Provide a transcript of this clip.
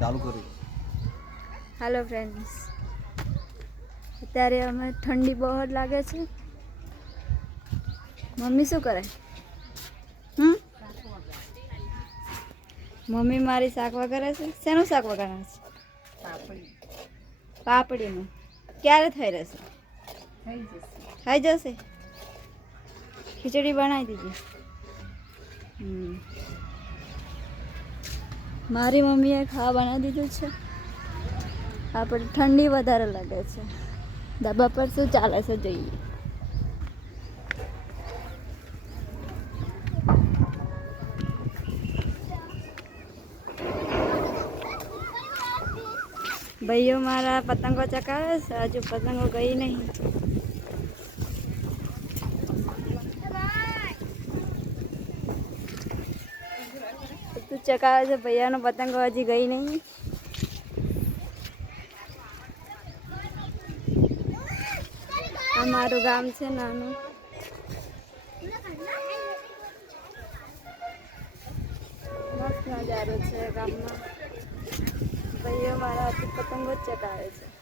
ચાલુ કર્યું. હાલો ફ્રેન્ડ્સ અત્યારે અમે ઠંડી બહુ જ લાગે છે. મમ્મી શું કરે? હમ? મમ્મી મારી શાક વગેરે છે? શેનું શાક વગેરે છે? પાપડીનું. ક્યારે થઈ રહેશે? થઈ જશે. ખીચડી બનાવી દીધી. હમ. મારી મમ્મીએ ખાવા બનાવી દીધું છે. આપણે ઠંડી વધારે લાગે છે. ધાબા પર શું ચાલે છે જોઈએ. ભાઈઓ, મારા પતંગો ચકાવે છે? હજુ પતંગો ગઈ નહીં. ચકાવે છે, ભૈયાનો પતંગો હજી ગઈ નહીં. આ મારું ગામ છે નાનું. મસ્ત નજારો છે ગામમાં. ભાઈઓ મારા હજી પતંગો જ ચકાવે છે.